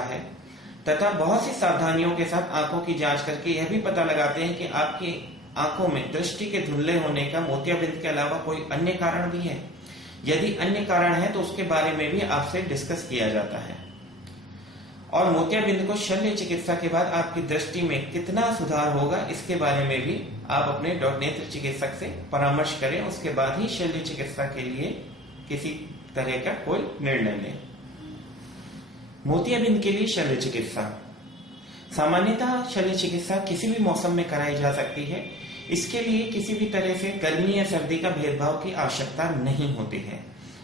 है तथा बहुत सी सावधानियों के साथ आंखों की जांच करके यह भी पता लगाते हैं कि आपकी आंखों में दृष्टि के धुंधले होने का मोतियाबिंद के अलावा कोई अन्य कारण भी है। यदि अन्य कारण है तो उसके बारे में भी आपसे डिस्कस किया जाता है। और मोतियाबिंद को शल्य चिकित्सा के बाद आपकी दृष्टि में कितना सुधार होगा इसके बारे में भी आप अपने नेत्र चिकित्सक से परामर्श करें। उसके बाद ही शल्य चिकित्सा के लिए किसी तरह का कोई निर्णय लें। मोतियाबिंद के लिए शल्य चिकित्सा। सामान्यतः शल्य चिकित्सा किसी भी मौसम में कराई जा सकती है। इसके लिए किसी भी तरह से गर्मी या सर्दी का भेदभाव की आवश्यकता नहीं होती है।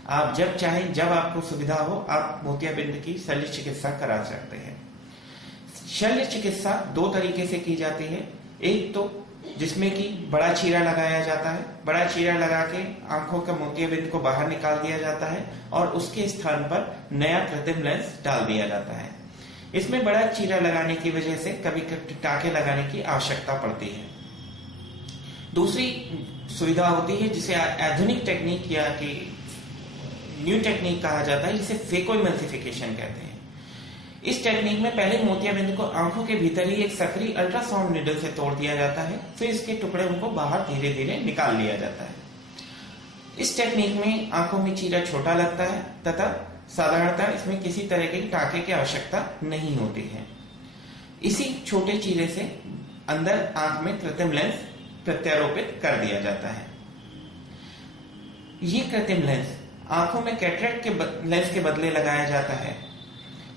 आप जब चाहें, जब आपको सुविधा हो, आप मोतियाबिंद की शल्य चिकित्सा करा सकते हैं। शल्य चिकित्सा दो तरीके से की जाती है। एक तो जिसमें कि बड़ा चीरा लगाया जाता है। बड़ा चीरा लगा के आंखों का मोतियाबिंद को बाहर निकाल दिया जाता है और उसके स्थान पर नया कृत्रिम लेंस डाल दिया जाता है। इसमें बड़ा चीरा लगाने की वजह से कभी कभी टाके लगाने की आवश्यकता पड़ती है। दूसरी सुविधा होती है जिसे आधुनिक टेक्निक या कि न्यू टेक्निक कहा जाता है, जिसे फेकोइमल्सिफिकेशन कहते हैं। इस टेक्निक में पहले मोतियाबिंद को आंखों के भीतर ही एक सक्रिय अल्ट्रासाउंड निडल से तोड़ दिया जाता है, फिर इसके टुकड़े उनको बाहर धीरे धीरे निकाल लिया जाता है। इस टेक्निक में आंखों में चीरा छोटा लगता है तथा साधारणतः इसमें किसी तरह के टाके की आवश्यकता नहीं होती है। इसी छोटे चीरे से अंदर आंख में कृत्रिम लेंस प्रत्यारोपित कर दिया जाता है। ये कृत्रिम लेंस आंखों में कैटरेक्ट के लेंस के बदले लगाया जाता है।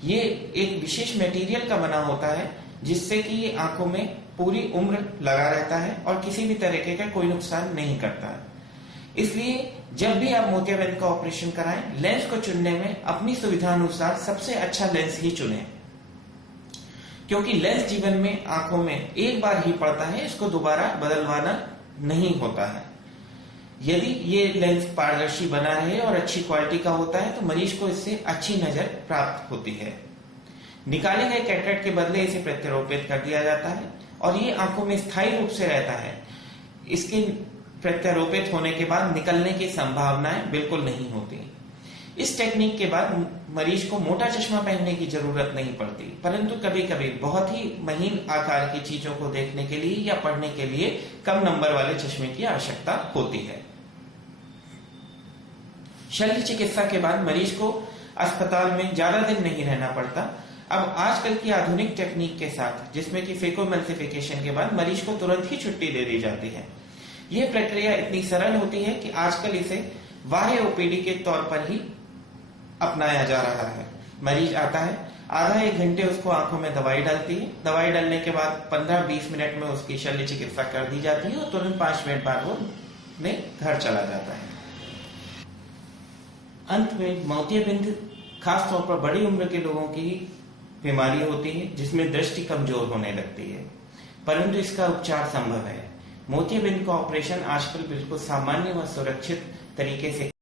ये एक विशेष मटेरियल का बना होता है जिससे कि ये आंखों में पूरी उम्र लगा रहता है और किसी भी तरीके का कोई नुकसान नहीं करता है। इसलिए जब भी आप मोतियाबिंद का ऑपरेशन कराएं, लेंस को चुनने में अपनी सुविधा अनुसार सबसे अच्छा लेंस ही चुनें, क्योंकि लेंस जीवन में आंखों में एक बार ही पड़ता है, इसको दोबारा बदलवाना नहीं होता है। यदि ये लेंस पारदर्शी बना रहे और अच्छी क्वालिटी का होता है तो मरीज को इससे अच्छी नजर प्राप्त होती है। निकाले गए कैटरेक्ट के बदले इसे प्रत्यारोपित कर दिया जाता है और ये आंखों में स्थायी रूप से रहता है। इसके प्रत्यारोपित होने के बाद निकलने की संभावनाएं बिल्कुल नहीं होती। इस टेक्निक के बाद मरीज को मोटा चश्मा पहनने की जरूरत नहीं पड़ती, परंतु कभी कभी बहुत ही महीन आकार की चीजों को देखने के लिए या पढ़ने के लिए कम नंबर वाले चश्मे की आवश्यकता होती है। शल्य चिकित्सा के बाद मरीज को अस्पताल में ज्यादा दिन नहीं रहना पड़ता। अब आजकल की आधुनिक टेक्निक के साथ, जिसमें कि फेकोइमल्सिफिकेशन के बाद मरीज को तुरंत ही छुट्टी दे दी जाती है। यह प्रक्रिया इतनी सरल होती है कि आजकल इसे बाह्य ओपीडी के तौर पर ही अपनाया जा रहा है। मरीज आता है, आधा एक घंटे उसको आंखों में दवाई डालती है। दवाई डालने के बाद 15-20 मिनट में उसकी शल्य चिकित्सा कर दी जाती है और तुरंत 5 मिनट बाद वो घर चला जाता है। अंत में मोतियाबिंद खासतौर पर बड़ी उम्र के लोगों की बीमारी होती है जिसमें दृष्टि कमजोर होने लगती है, परंतु इसका उपचार संभव है। मोतियाबिंद का ऑपरेशन आजकल बिल्कुल सामान्य व सुरक्षित तरीके से